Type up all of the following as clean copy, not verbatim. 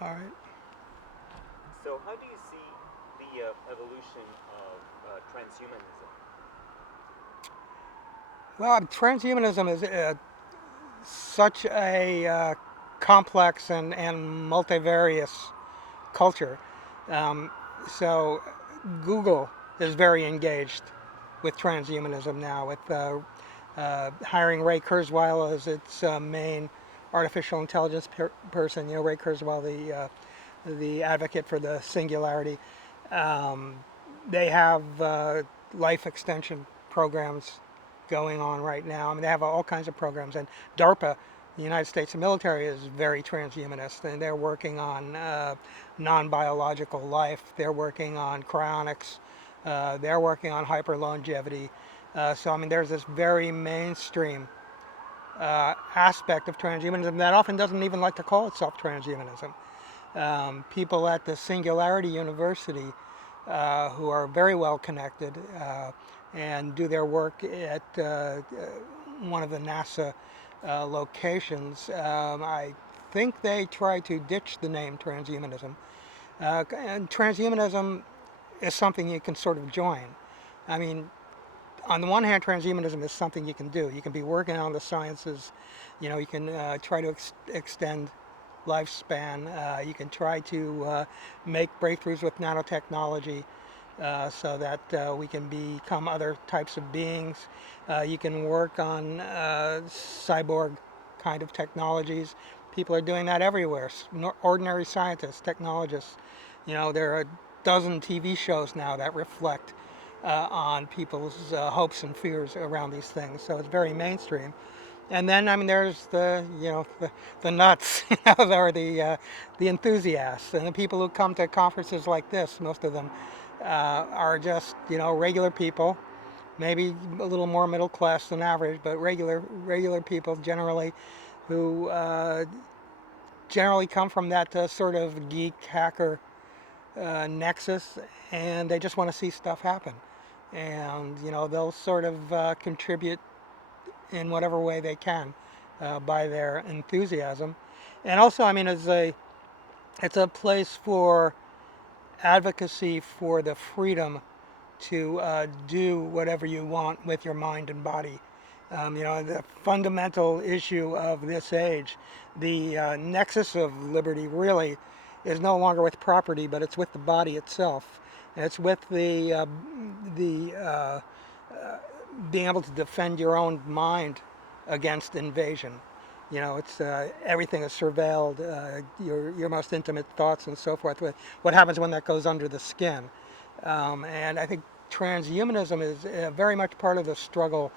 All right. So, how do you see the evolution of transhumanism? Well, transhumanism is such a complex and multivarious culture. Um, so Google is very engaged with transhumanism now, with hiring Ray Kurzweil as its main artificial intelligence person. You know, Ray Kurzweil, the advocate for the singularity. Um, they have life extension programs going on right now. I mean, they have all kinds of programs, and DARPA, the United States military, is very transhumanist, and they're working on non-biological life. They're working on cryonics. They're working on hyper longevity. So I mean, there's this very mainstream aspect of transhumanism that often doesn't even like to call itself transhumanism. People at the Singularity University who are very well connected and do their work at one of the NASA locations. I think they try to ditch the name transhumanism. And transhumanism is something you can sort of join. I mean, on the one hand, transhumanism is something you can do. You can be working on the sciences. You know, you can try to extend lifespan. You can try to make breakthroughs with nanotechnology so that we can become other types of beings. You can work on cyborg kind of technologies. People are doing that everywhere. Ordinary scientists, technologists. You know, there are a dozen TV shows now that reflect on people's hopes and fears around these things. So it's very mainstream. And then I mean, there's the nuts, you know, or the enthusiasts and the people who come to conferences like this. Most of them are just regular people, maybe a little more middle class than average, but regular people generally who generally come from that sort of geek hacker nexus, and they just want to see stuff happen. And they'll sort of contribute in whatever way they can by their enthusiasm. And also, I mean, it's a place for advocacy for the freedom to do whatever you want with your mind and body. The fundamental issue of this age, the nexus of liberty really is no longer with property, but it's with the body itself. And it's with the being able to defend your own mind against invasion. It's everything is surveilled, your most intimate thoughts and so forth. What happens when that goes under the skin? And I think transhumanism is very much part of the struggle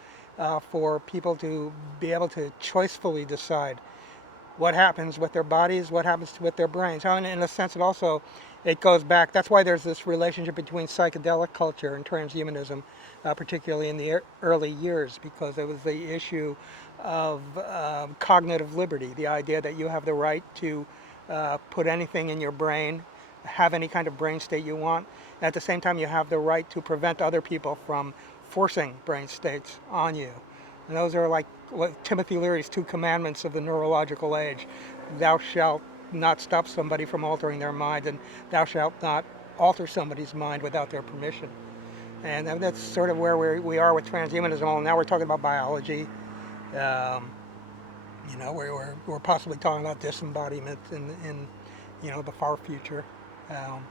for people to be able to choicefully decide what happens with their bodies, what happens with their brains. So in a sense, it goes back. That's why there's this relationship between psychedelic culture and transhumanism, particularly in the early years, because it was the issue of cognitive liberty, the idea that you have the right to put anything in your brain, have any kind of brain state you want. At the same time, you have the right to prevent other people from forcing brain states on you. And those are like what Timothy Leary's two commandments of the neurological age. Thou shalt not stop somebody from altering their mind, and thou shalt not alter somebody's mind without their permission. And that's sort of where we are with transhumanism. Well, now we're talking about biology. Um, we're possibly talking about disembodiment in the far future. Um,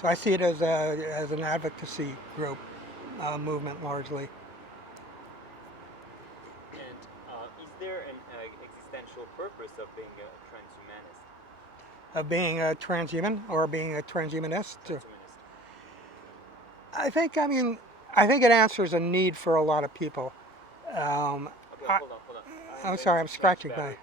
so I see it as an advocacy group movement largely. And is there an existential purpose of being a transhumanist? Of being a transhuman or being a transhumanist. Transhumanist. I think, I mean, I think it answers a need for a lot of people. Um, Okay, I, hold on, hold on. I'm It's sorry, I'm a strange scratching my. battery.